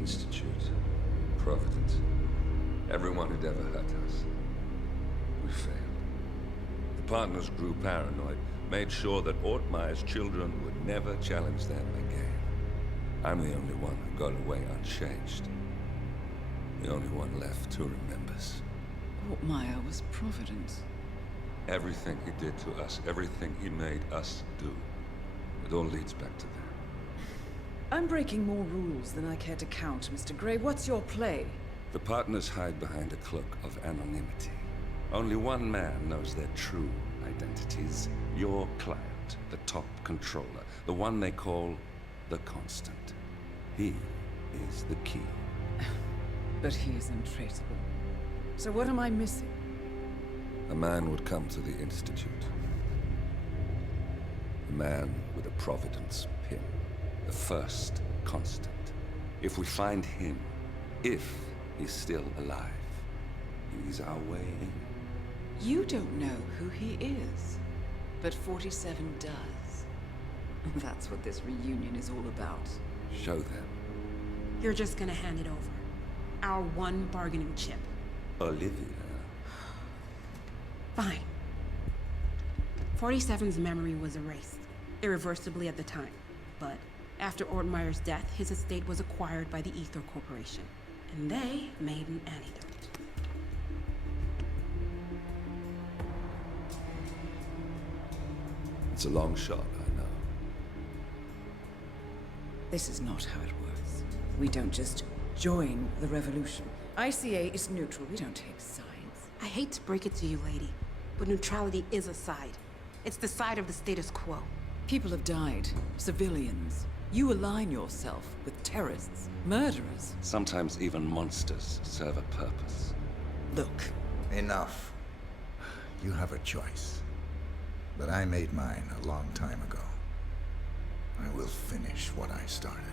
Institute, Providence, everyone who'd ever hurt us. We failed. The partners grew paranoid, made sure that Ortmeyer's children would never challenge them again. I'm the only one who got away unchanged. The only one left who remembers. Ortmeyer was Providence. Everything he did to us, everything he made us do, it all leads back to that. I'm breaking more rules than I care to count, Mr. Grey. What's your play? The partners hide behind a cloak of anonymity. Only one man knows their true identities. Your client, the top controller, the one they call the Constant. He is the key. But he is untraceable. So what am I missing? A man would come to the Institute. A man with a Providence pin. The first Constant. If we find him, if he's still alive, he's our way in. You don't know who he is, but 47 does. That's what this reunion is all about. Show them. You're just gonna hand it over. Our one bargaining chip. Olivia. Fine. 47's memory was erased, irreversibly at the time. But after Ortmeyer's death, his estate was acquired by the Ether Corporation. And they made an antidote. It's a long shot, I know. This is not how it works. We don't just join the revolution. ICA is neutral. We don't take sides. I hate to break it to you, lady, but neutrality is a side. It's the side of the status quo. People have died. Civilians. You align yourself with terrorists, murderers. Sometimes even monsters serve a purpose. Look. Enough. You have a choice. But I made mine a long time ago. I will finish what I started.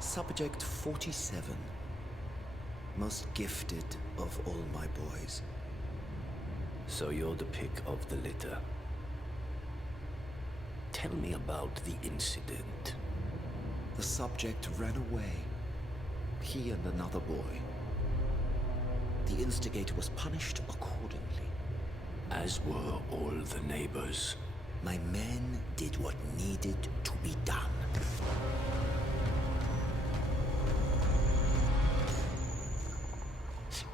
Subject 47. Most gifted of all my boys. So you're the pick of the litter. Tell me about the incident. The subject ran away. He and another boy. The instigator was punished accordingly. As were all the neighbors. My men did what needed to be done.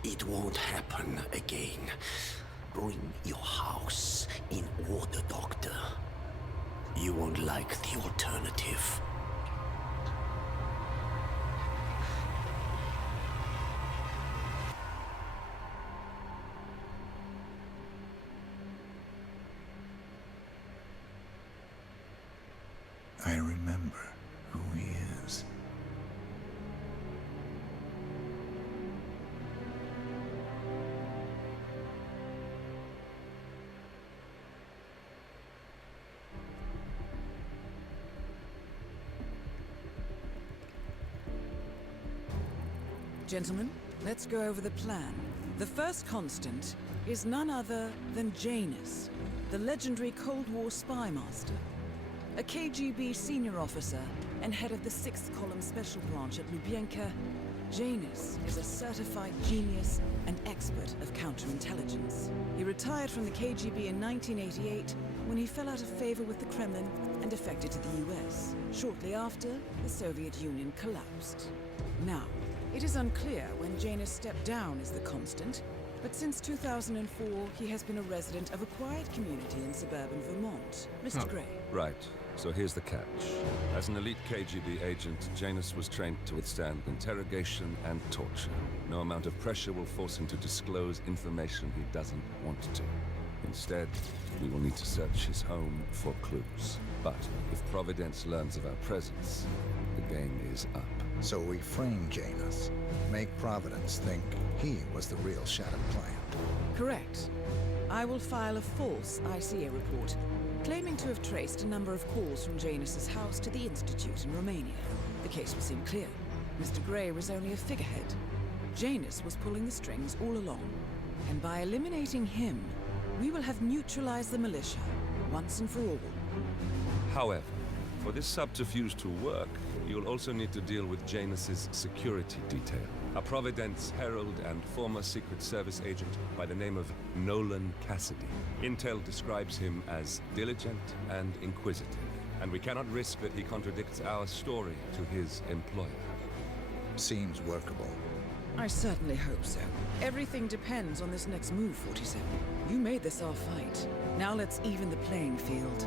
It won't happen again. Bring your house in order, Doctor. You won't like the alternative. I remember who he is. Gentlemen, let's go over the plan. The first constant is none other than Janus, the legendary Cold War spy master. A KGB senior officer and head of the 6th Column Special Branch at Lubyanka, Janus is a certified genius and expert of counterintelligence. He retired from the KGB in 1988 when he fell out of favor with the Kremlin and defected to the US. Shortly after, the Soviet Union collapsed. Now, it is unclear when Janus stepped down as the Constant, but since 2004, he has been a resident of a quiet community in suburban Vermont. Mr. Gray. Right. So here's the catch. As an elite KGB agent, Janus was trained to withstand interrogation and torture. No amount of pressure will force him to disclose information he doesn't want to. Instead, we will need to search his home for clues. But if Providence learns of our presence, the game is up. So we frame Janus, make Providence think he was the real Shadow client. Correct. I will file a false ICA report, claiming to have traced a number of calls from Janus's house to the Institute in Romania. The case will seem clear. Mr. Gray was only a figurehead. Janus was pulling the strings all along. And by eliminating him, we will have neutralized the militia, once and for all. However, for this subterfuge to work, you'll also need to deal with Janus's security detail. A Providence herald and former Secret Service agent by the name of Nolan Cassidy. Intel describes him as diligent and inquisitive, and we cannot risk that he contradicts our story to his employer. Seems workable. I certainly hope so. Everything depends on this next move, 47. You made this our fight. Now let's even the playing field.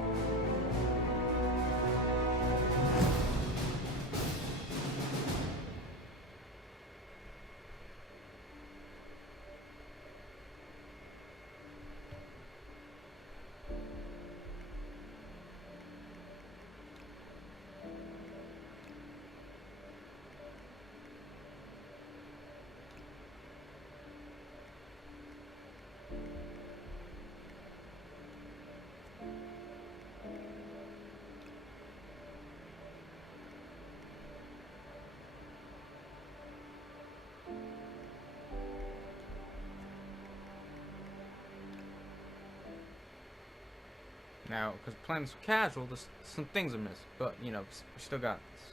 Now, because plans are casual, there's some things amiss, but you know, we still got this.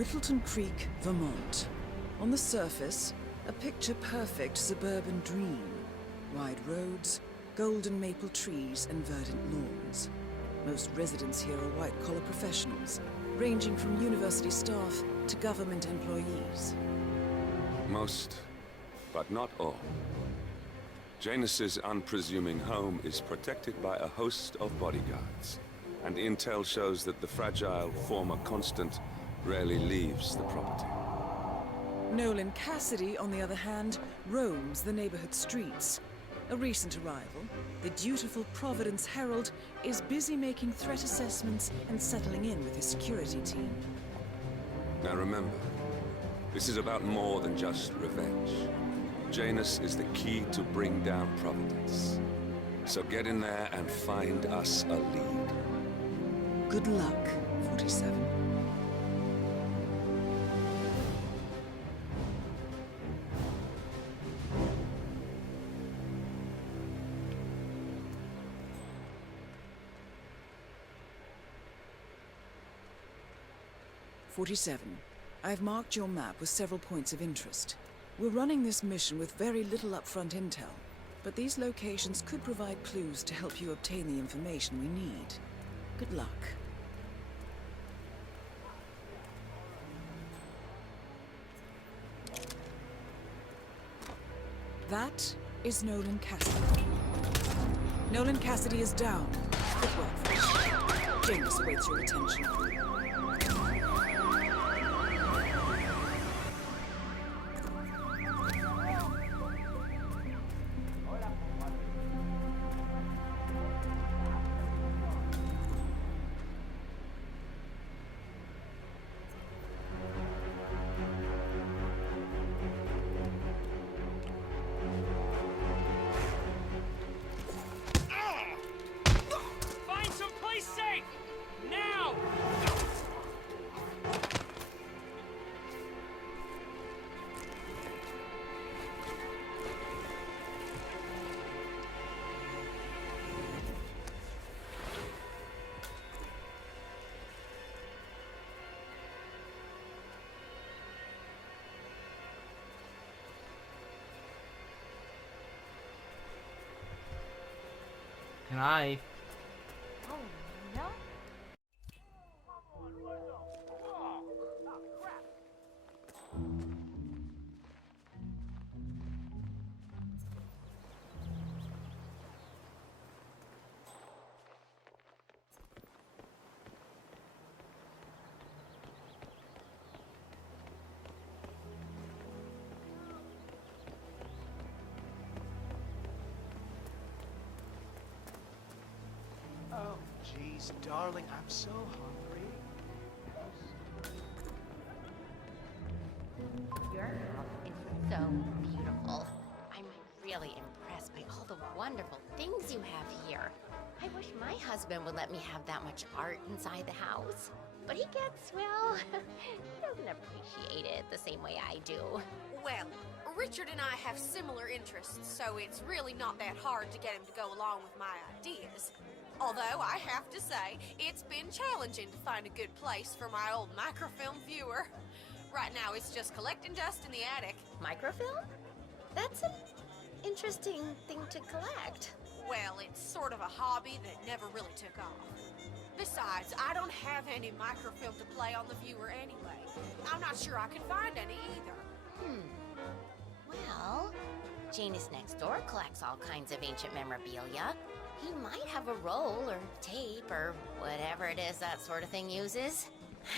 Whittleton Creek, Vermont. On the surface, a picture-perfect suburban dream. Wide roads, golden maple trees, and verdant lawns. Most residents here are white-collar professionals, ranging from university staff to government employees. Most, but not all. Janus's unpresuming home is protected by a host of bodyguards, and intel shows that the fragile former Constant rarely leaves the property. Nolan Cassidy, on the other hand, roams the neighborhood streets. A recent arrival, the dutiful Providence Herald is busy making threat assessments and settling in with his security team. Now remember, this is about more than just revenge. Janus is the key to bring down Providence. So get in there and find us a lead. Good luck, 47. 47. I've marked your map with several points of interest. We're running this mission with very little upfront intel, but these locations could provide clues to help you obtain the information we need. Good luck. That is Nolan Cassidy. Nolan Cassidy is down. Good work, folks. James awaits your attention. Can I? Oh, no. jeez, darling, I'm so hungry. Your house is so beautiful. I'm really impressed by all the wonderful things you have here. I wish my husband would let me have that much art inside the house. But he gets, well, he doesn't appreciate it the same way I do. Well, Richard and I have similar interests, so it's really not that hard to get him to go along with my ideas. Although, I have to say, it's been challenging to find a good place for my old microfilm viewer. Right now, it's just collecting dust in the attic. Microfilm? That's an interesting thing to collect. Well, it's sort of a hobby that never really took off. Besides, I don't have any microfilm to play on the viewer anyway. I'm not sure I can find any either. Well, Janus next door collects all kinds of ancient memorabilia. He might have a roll or tape or whatever it is that sort of thing uses.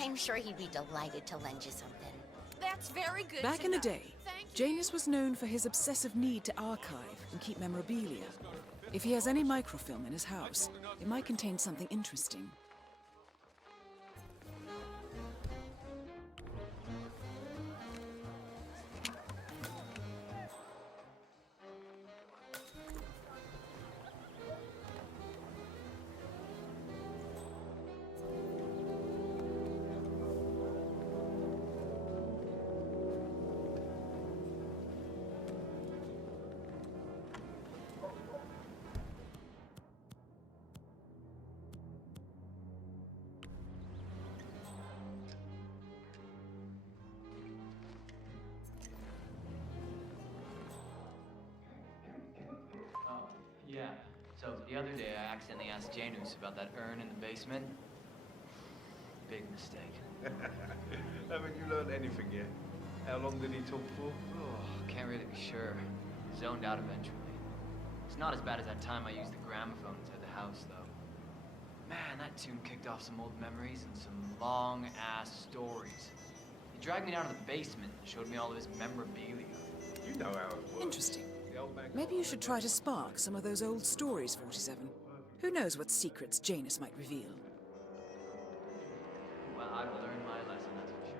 I'm sure he'd be delighted to lend you something. That's very good Back to in the know. day, Thank you. Janus was known for his obsessive need to archive and keep memorabilia. If he has any microfilm in his house, it might contain something interesting. Oh, yeah. So the other day I accidentally asked Janus about that urn in the basement. Big mistake. Haven't you learned anything yet? How long did he talk for? Oh, can't really be sure. Zoned out eventually. It's not as bad as that time I used the gramophone inside the house, though. Man, that tune kicked off some old memories and some long-ass stories. He dragged me down to the basement and showed me all of his memorabilia. You know how it works. Interesting. The old man Maybe you should try to spark some of those old stories, 47. Who knows what secrets Janus might reveal? Well, I've learned my lesson, that's for sure.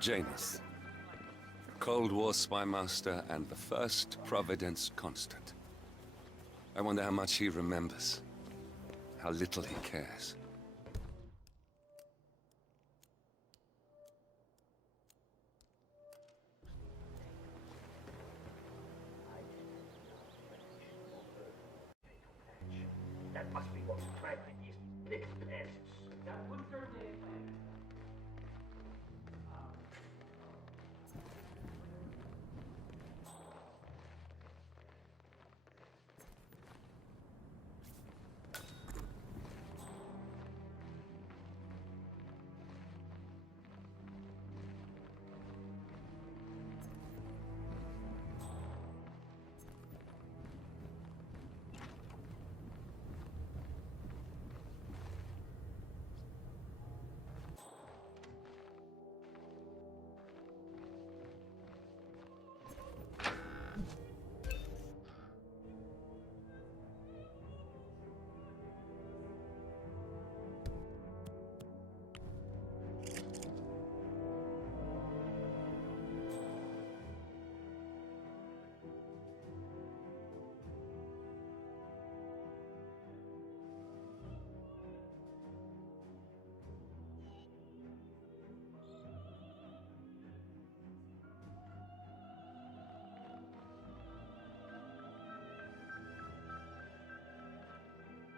Janus. Cold War spy master and the first Providence constant. I wonder how much he remembers. How little he cares. That must be what's dragging these big pests. That would certainly explain it.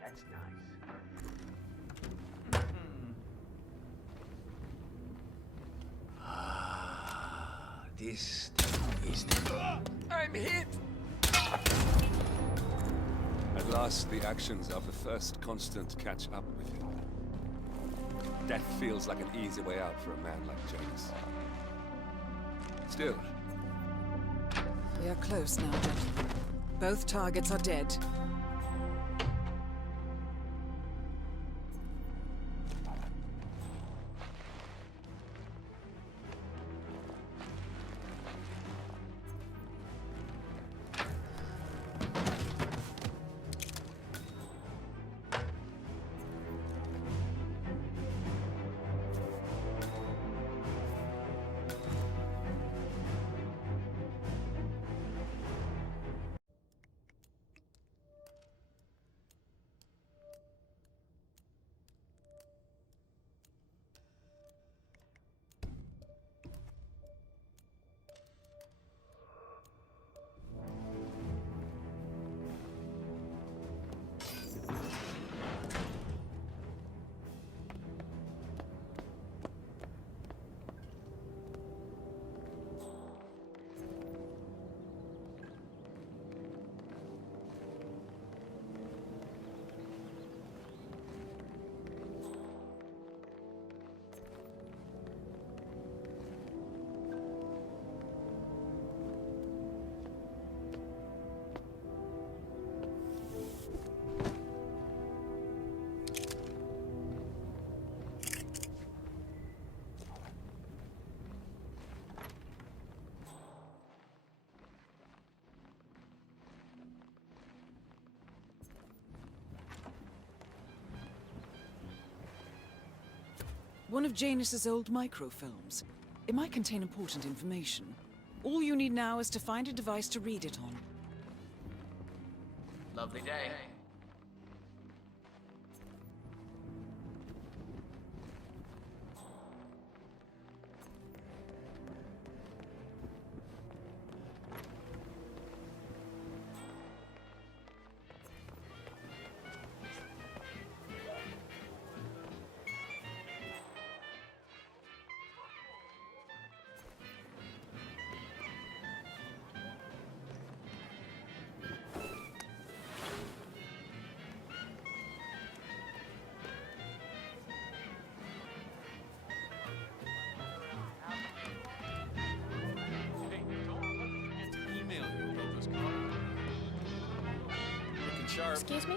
That's nice. This is the... I'm hit! At last, the actions of the first constant catch up with you. Death feels like an easy way out for a man like Janus. Still, We are close now, gentlemen. Both targets are dead. One of Janus's old microfilms. It might contain important information. All you need now is to find a device to read it on. Lovely day. Excuse me?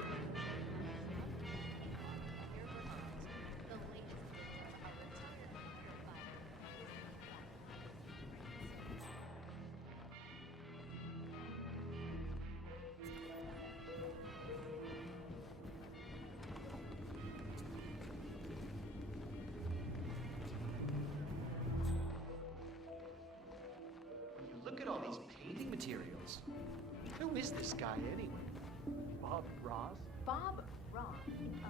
Who is this guy anyway? Bob Ross? Bob Ross? Oh,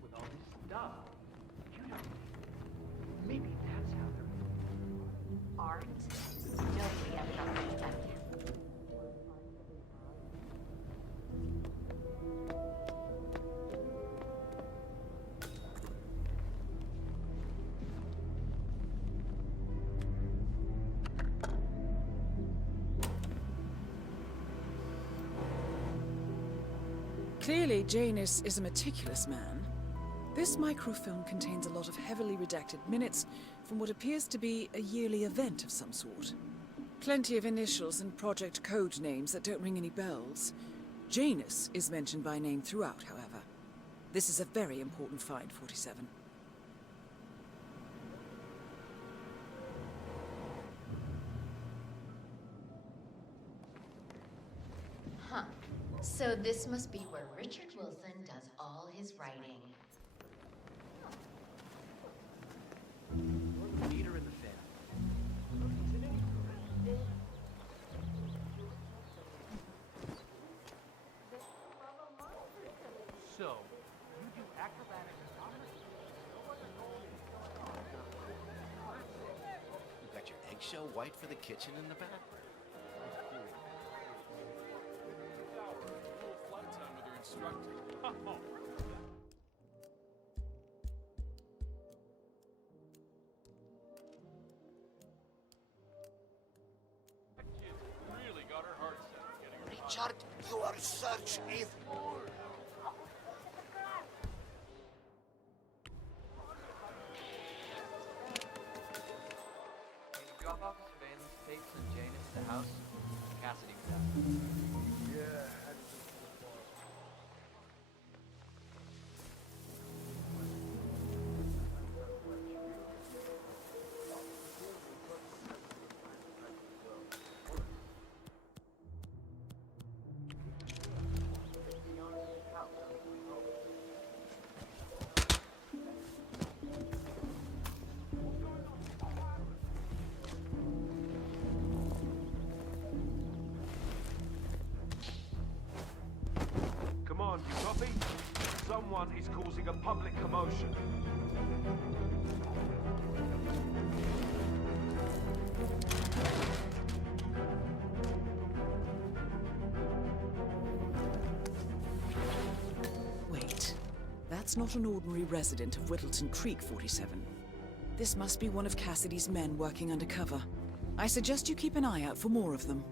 With all this stuff. You know, maybe that's how they're... art? Nobody ever got me that. Clearly, Janus is a meticulous man. This microfilm contains a lot of heavily redacted minutes from what appears to be a yearly event of some sort. Plenty of initials and project code names that don't ring any bells. Janus is mentioned by name throughout, however. This is a very important find, 47. Huh. So this must be where Richard Wilson does all his writing. Meter in the fan. So, you do acrobatics and comedy? You got your eggshell white for the kitchen in the back? Richard, you are such a fool. Drop off the surveillance tapes and Janus at the house. Cassidy was out. Yeah. Come on, you copy? Someone is causing a public commotion. Wait, that's not an ordinary resident of Whittleton Creek, 47. This must be one of Cassidy's men working undercover. I suggest you keep an eye out for more of them.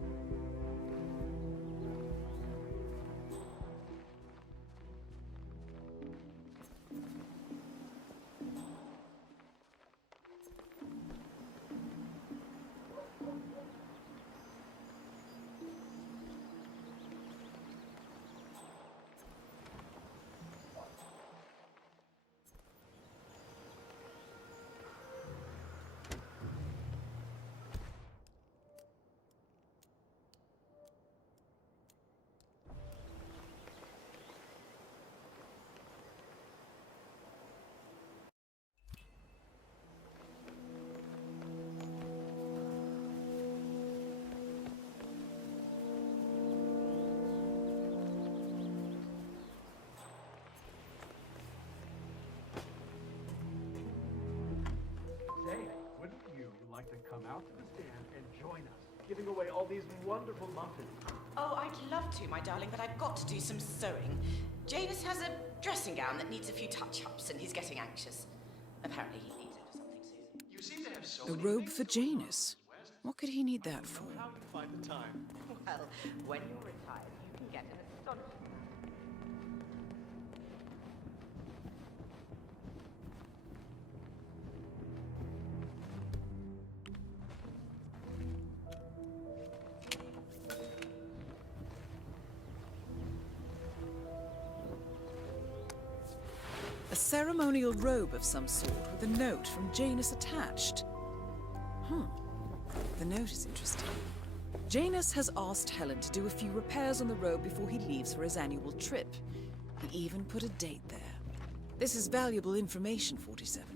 Like to come out to the stand and join us, giving away all these wonderful muffins. Oh, I'd love to, my darling, but I've got to do some sewing. Janus has a dressing gown that needs a few touch-ups, and he's getting anxious. Apparently he needs it for something soon. You seem to have so A many robe things for going on. Janus? What could he need that for? How to find the time? Well, when you're retired, you can get an astonishing... A ceremonial robe of some sort with a note from Janus attached. The note is interesting. Janus has asked Helen to do a few repairs on the robe before he leaves for his annual trip. He even put a date there. This is valuable information, 47.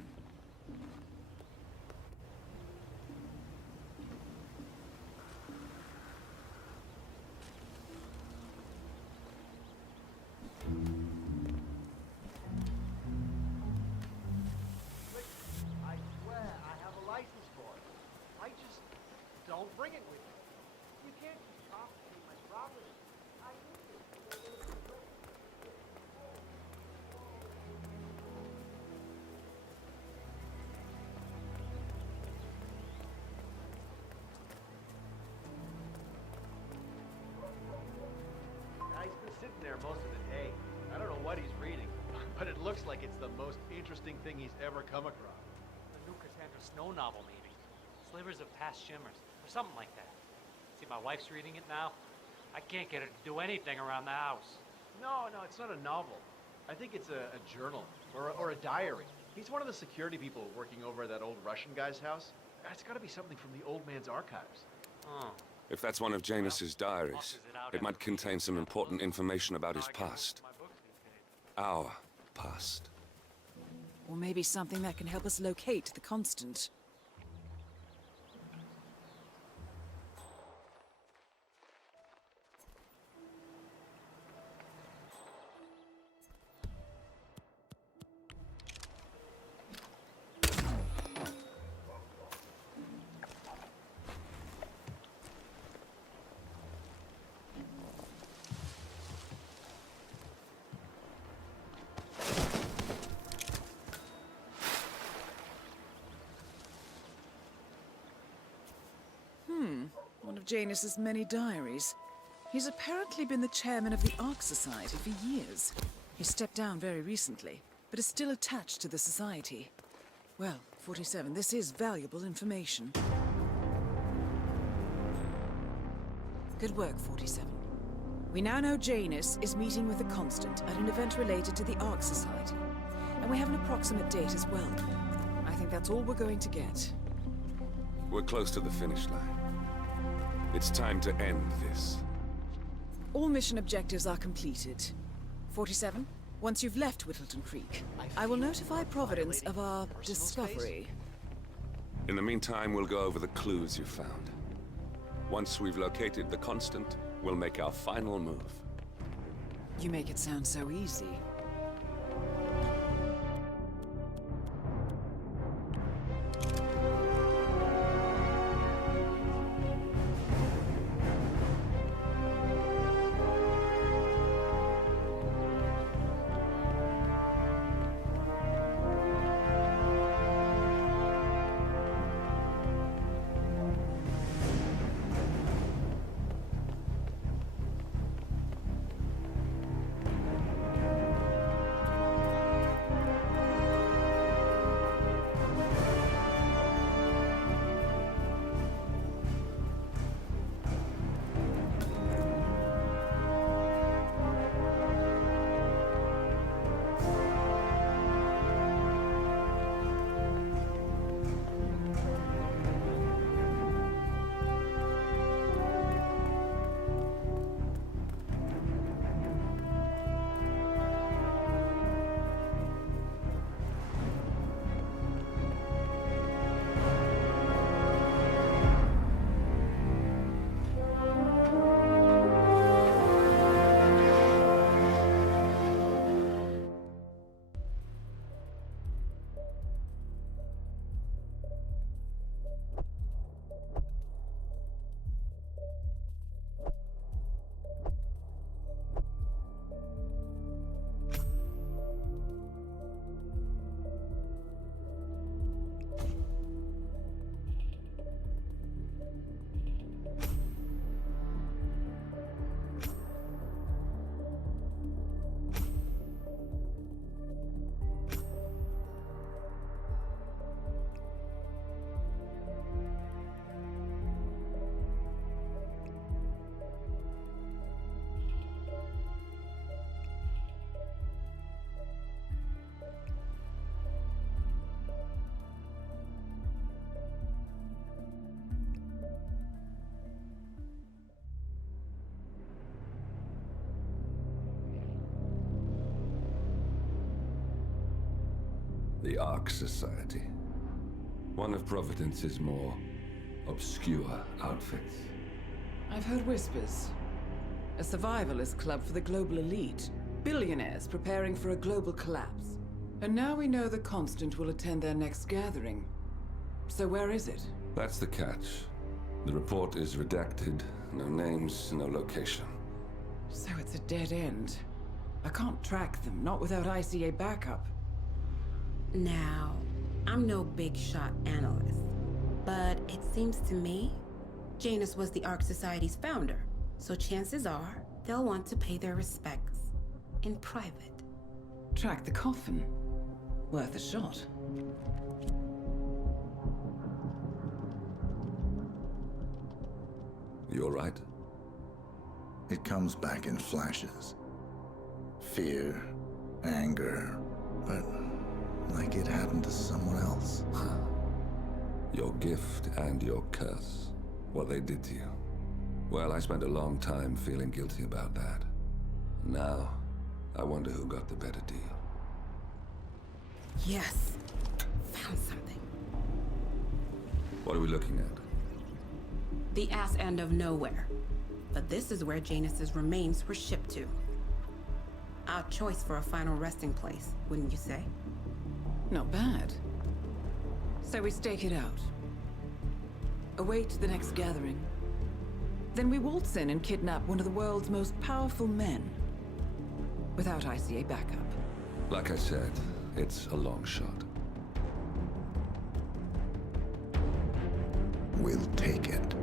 don't bring it with you. You can't just confiscate my property. I need it. He's been sitting there most of the day. I don't know what he's reading, but it looks like it's the most interesting thing he's ever come across. The new Cassandra Snow novel, maybe. Slivers of Past Shimmers, or something like that. See, my wife's reading it now. I can't get her to do anything around the house. No, it's not a novel. I think it's a journal, or a diary. He's one of the security people working over at that old Russian guy's house. It's gotta be something from the old man's archives. Oh. If that's one of Janus's diaries, it might contain some important information about his past. Our past. Or maybe something that can help us locate the Constant. One of Janus's many diaries. He's apparently been the chairman of the Ark Society for years. He stepped down very recently, but is still attached to the society. Well, 47, this is valuable information. Good work, 47. We now know Janus is meeting with the Constant at an event related to the Ark Society. And we have an approximate date as well. I think that's all we're going to get. We're close to the finish line. It's time to end this. All mission objectives are completed. 47, once you've left Whittleton Creek, I will notify Providence of our discovery. In the meantime, we'll go over the clues you found. Once we've located the Constant, we'll make our final move. You make it sound so easy. The Ark Society. One of Providence's more obscure outfits. I've heard whispers. A survivalist club for the global elite. Billionaires preparing for a global collapse. And now we know the Constant will attend their next gathering. So where is it? That's the catch. The report is redacted. No names, no location. So it's a dead end. I can't track them, not without ICA backup. Now, I'm no big shot analyst, but it seems to me Janus was the Ark Society's founder, so chances are they'll want to pay their respects in private. Track the coffin. Worth a shot. You all right? It comes back in flashes. Fear, anger, but like it happened to someone else. Your gift and your curse. What they did to you. Well, I spent a long time feeling guilty about that. Now, I wonder who got the better deal. Yes. Found something. What are we looking at? The ass end of nowhere. But this is where Janus's remains were shipped to. Our choice for a final resting place, wouldn't you say? Not bad. So we stake it out. Await the next gathering. Then we waltz in and kidnap one of the world's most powerful men. Without ICA backup. Like I said, it's a long shot. We'll take it.